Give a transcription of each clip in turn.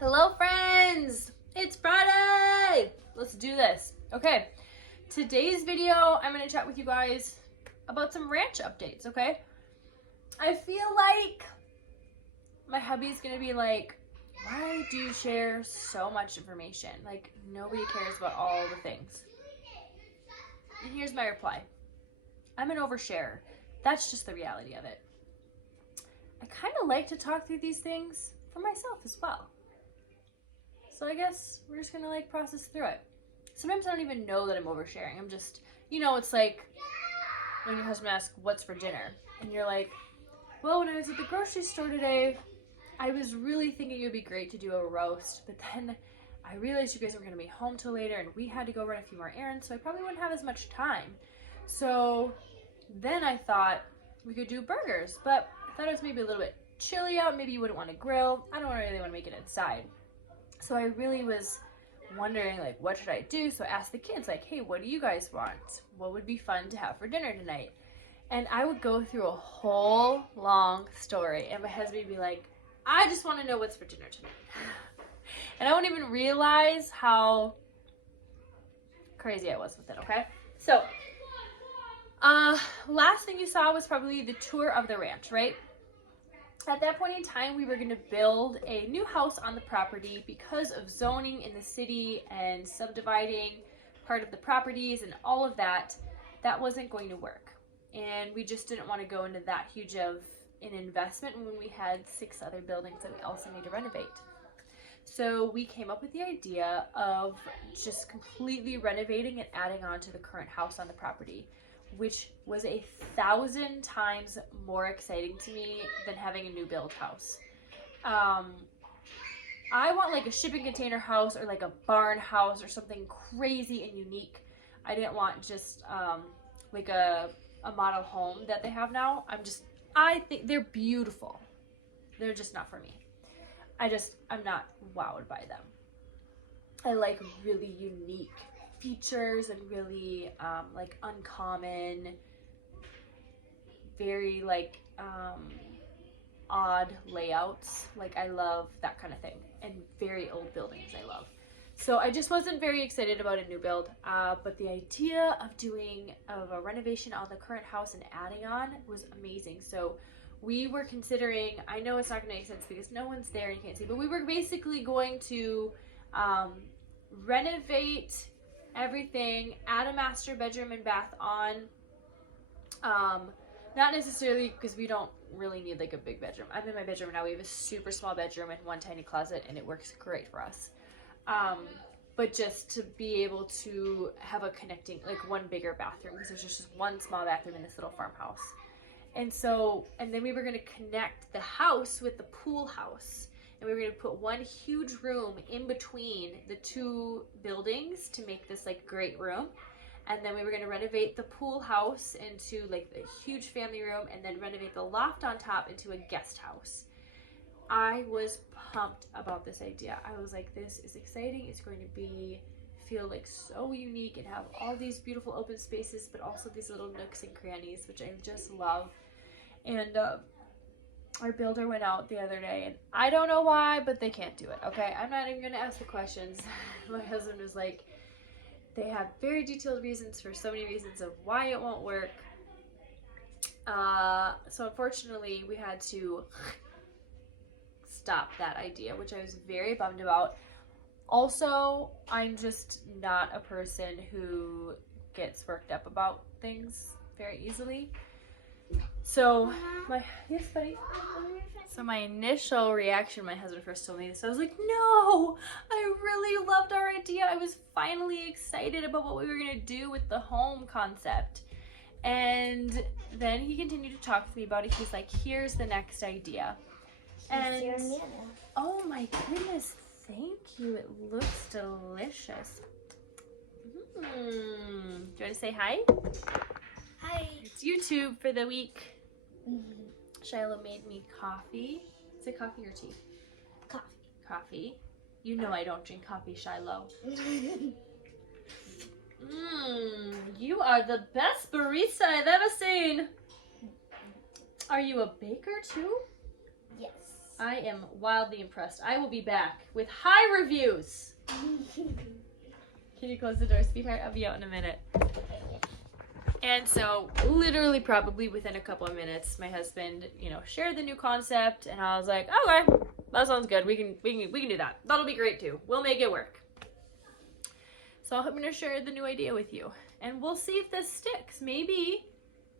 Hello friends! It's Friday! Let's do this. Okay, today's video I'm going to chat with you guys about some ranch updates, okay? I feel like my hubby's going to be like, why do you share so much information? Like, nobody cares about all the things. And here's my reply. I'm an oversharer. That's just the reality of it. I kind of like to talk through these things for myself as well. So I guess we're just gonna like process through it. Sometimes I don't even know that I'm oversharing. I'm just, it's like when your husband asks, what's for dinner? And you're like, well, when I was at the grocery store today, I was really thinking it would be great to do a roast, but then I realized you guys were gonna be home till later and we had to go run a few more errands, so I probably wouldn't have as much time. So then I thought we could do burgers, but I thought it was maybe a little bit chilly out. Maybe you wouldn't want to grill. I don't really want to make it inside. So I really was wondering, like, what should I do? So I asked the kids, like, hey, what do you guys want? What would be fun to have for dinner tonight? And I would go through a whole long story, and my husband would be like, I just want to know what's for dinner tonight. And I wouldn't even realize how crazy I was with it, okay? So, last thing you saw was probably the tour of the ranch, right? At that point in time, we were going to build a new house on the property because of zoning in the city and subdividing part of the properties and all of that. That wasn't going to work. And we just didn't want to go into that huge of an investment when we had 6 other buildings that we also need to renovate. So we came up with the idea of just completely renovating and adding on to the current house on the property, which was 1,000 times more exciting to me than having a new build house. I want like a shipping container house or like a barn house or something crazy and unique. I didn't want just like a model home that they have now. I think they're beautiful. They're just not for me. I'm not wowed by them. I like really unique features and really like uncommon, very like odd layouts. Like I love that kind of thing, and very old buildings I love. So I just wasn't very excited about a new build, but the idea of a renovation on the current house and adding on was amazing. So we were considering, I know it's not going to make sense because no one's there and you can't see, but we were basically going to renovate everything, add a master bedroom and bath on. Not necessarily because we don't really need like a big bedroom. I'm in my bedroom now. We have a super small bedroom and one tiny closet, and it works great for us. But just to be able to have a connecting, like one bigger bathroom, because there's just one small bathroom in this little farmhouse. And then we were going to connect the house with the pool house. And we were going to put one huge room in between the 2 buildings to make this like great room. And then we were going to renovate the pool house into like a huge family room, and then renovate the loft on top into a guest house. I was pumped about this idea. I was like, this is exciting. It's going to feel like so unique and have all these beautiful open spaces, but also these little nooks and crannies, which I just love. And our builder went out the other day, and I don't know why, but they can't do it, okay? I'm not even going to ask the questions. My husband was like, they have very detailed reasons for so many reasons of why it won't work. So unfortunately, we had to stop that idea, which I was very bummed about. Also, I'm just not a person who gets worked up about things very easily. So yes, buddy. So my initial reaction, my husband first told me this, I was like, no, I really loved our idea. I was finally excited about what we were gonna do with the home concept. And then he continued to talk to me about it. He's like, here's the next idea. And oh my goodness, thank you. It looks delicious. Do you want to say hi? Hi. It's YouTube for the week. Shiloh made me coffee. Is it coffee or tea? Coffee. Coffee. You know I don't drink coffee, Shiloh. You are the best barista I've ever seen. Are you a baker too? Yes. I am wildly impressed. I will be back with high reviews. Can you close the door, sweetheart? I'll be out in a minute. And so, literally, probably within a couple of minutes, my husband, shared the new concept, and I was like, okay, that sounds good. We can do that. That'll be great too. We'll make it work. So I'm gonna share the new idea with you, and we'll see if this sticks. Maybe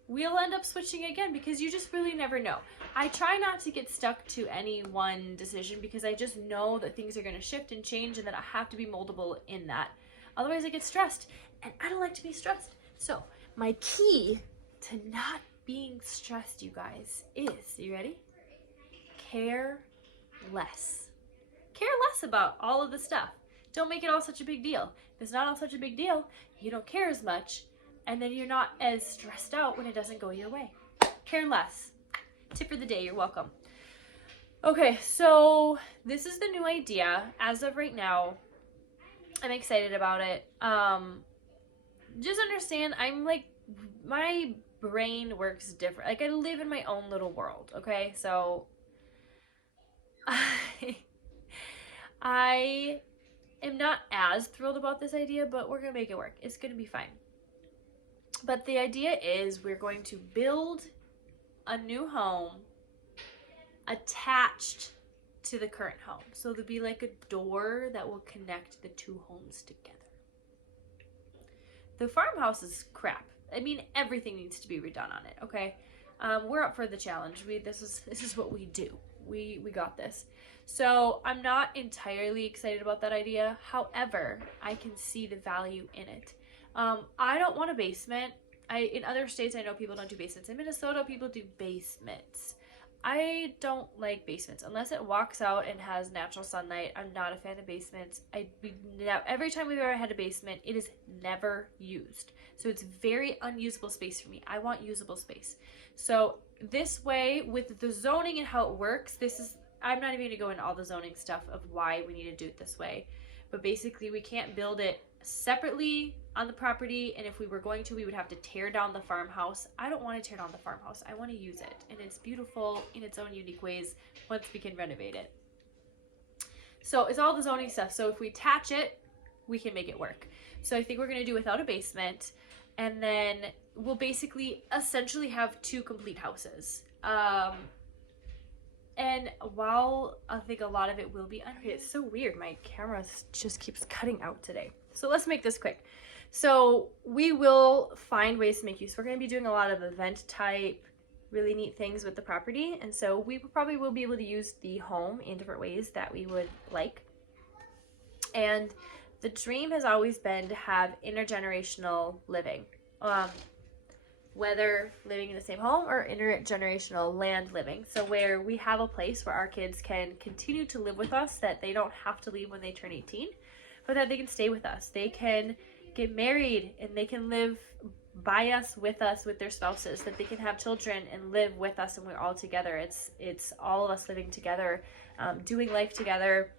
we'll end up switching again because you just really never know. I try not to get stuck to any one decision because I just know that things are gonna shift and change, and that I have to be moldable in that. Otherwise, I get stressed, and I don't like to be stressed. So my key to not being stressed, you guys, is, you ready? Care less. Care less about all of the stuff. Don't make it all such a big deal. If it's not all such a big deal, you don't care as much, and then you're not as stressed out when it doesn't go your way. Care less. Tip for the day, you're welcome. Okay, so this is the new idea. As of right now, I'm excited about it. Just understand, I'm like, my brain works different. Like, I live in my own little world, okay? So, I am not as thrilled about this idea, but we're gonna make it work. It's gonna be fine. But the idea is we're going to build a new home attached to the current home. So there'll be like a door that will connect the two homes together. The farmhouse is crap. I mean, everything needs to be redone on it, okay? We're up for the challenge. This is what we do. We got this. So I'm not entirely excited about that idea. However, I can see the value in it. I don't want a basement. In other states, I know people don't do basements. In Minnesota, people do basements. I don't like basements unless it walks out and has natural sunlight. I'm not a fan of basements. Every time we've ever had a basement, it is never used. So it's very unusable space for me. I want usable space. So this way, with the zoning and how it works, I'm not even going to go into all the zoning stuff of why we need to do it this way. But basically, we can't build it separately on the property, and if we were going to, we would have to tear down the farmhouse. I don't want to tear down the farmhouse. I want to use it, and it's beautiful in its own unique ways once we can renovate it. So it's all the zoning stuff. So if we attach it, we can make it work. So I think we're going to do without a basement, and then we'll basically essentially have two complete houses. And while I think a lot of it will be unreal, it's so weird. My camera just keeps cutting out today. So let's make this quick. So we will find ways to make use. We're going to be doing a lot of event type, really neat things with the property. And so we probably will be able to use the home in different ways that we would like. And the dream has always been to have intergenerational living. Whether living in the same home or intergenerational land living. So where we have a place where our kids can continue to live with us, that they don't have to leave when they turn 18, but that they can stay with us. They can get married and they can live by us, with their spouses, that they can have children and live with us, and we're all together. It's all of us living together, doing life together,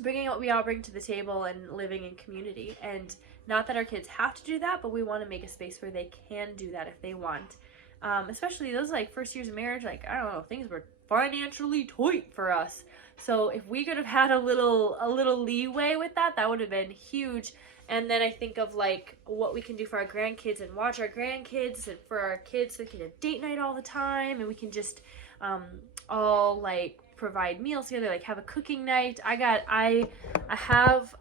bringing what we all bring to the table and living in community. And not that our kids have to do that, but we want to make a space where they can do that if they want. Especially those like first years of marriage, like, I don't know, things were financially tight for us. So if we could have had a little leeway with that, that would have been huge. And then I think of like what we can do for our grandkids and watch our grandkids, and for our kids, they can have date night all the time, and we can just all like provide meals together, like have a cooking night. I have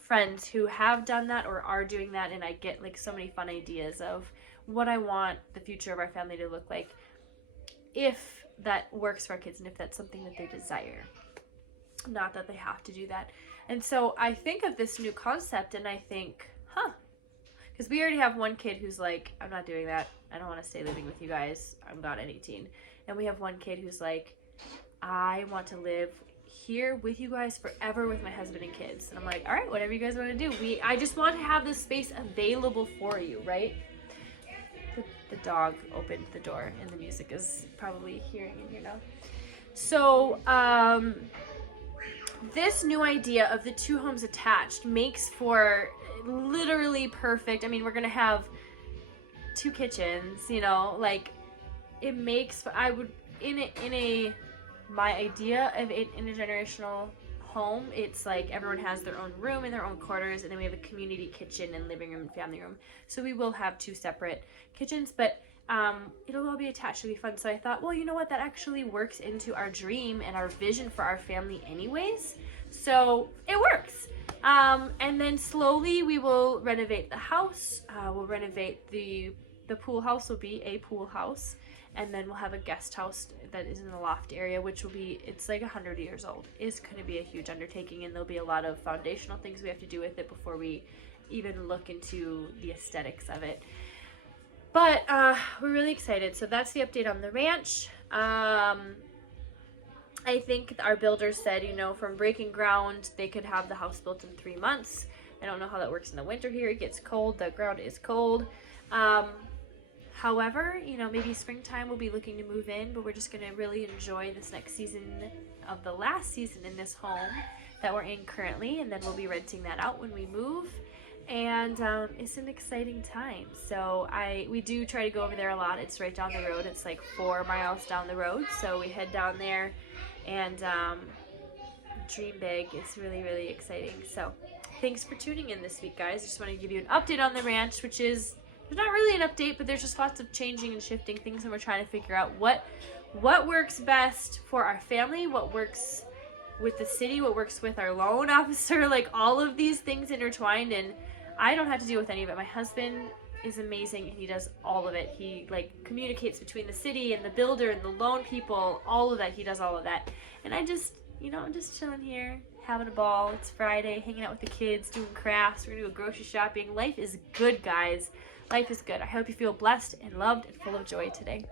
friends who have done that or are doing that, and I get like so many fun ideas of what I want the future of our family to look like if that works for our kids and if that's something that they desire. Not that they have to do that. And so I think of this new concept and I think, because we already have one kid who's like, I'm not doing that. I don't want to stay living with you guys. I'm not at 18. And we have one kid who's like, I want to live here with you guys forever with my husband and kids. And I'm like, all right, whatever you guys want to do. I just want to have this space available for you, right? The dog opened the door and the music is probably hearing in here now. So this new idea of the two homes attached makes for literally perfect. I mean, we're gonna have two kitchens, like it makes, my idea of an intergenerational home, it's like everyone has their own room and their own quarters, and then we have a community kitchen and living room and family room. So we will have 2 separate kitchens, but it'll all be attached. It'll be fun. So I thought, well, you know what? That actually works into our dream and our vision for our family anyways. So it works. And then slowly we will renovate the house. We'll renovate the pool house will be a pool house. And then we'll have a guest house that is in the loft area, which will be, it's like 100 years old. It's going to be a huge undertaking, and there'll be a lot of foundational things we have to do with it before we even look into the aesthetics of it. But we're really excited. So that's the update on the ranch. I think our builder said, you know, from breaking ground, they could have the house built in 3 months. I don't know how that works in the winter here. It gets cold. The ground is cold. However, you know, maybe springtime we'll be looking to move in, but we're just going to really enjoy this next season of the last season in this home that we're in currently, and then we'll be renting that out when we move. And it's an exciting time. So we do try to go over there a lot. It's right down the road. It's like 4 miles down the road. So we head down there and dream big. It's really, really exciting. So thanks for tuning in this week, guys. I just want to give you an update on the ranch, which is, there's not really an update, but there's just lots of changing and shifting things, and we're trying to figure out what works best for our family, what works with the city, what works with our loan officer, like all of these things intertwined. And I don't have to deal with any of it. My husband is amazing, and he does all of it. He like communicates between the city and the builder and the loan people, all of that. He does all of that. And I just, you know, I'm just chilling here, having a ball. It's Friday, hanging out with the kids, doing crafts. We're gonna do a grocery shopping. Life is good, guys. Life is good. I hope you feel blessed and loved and full of joy today.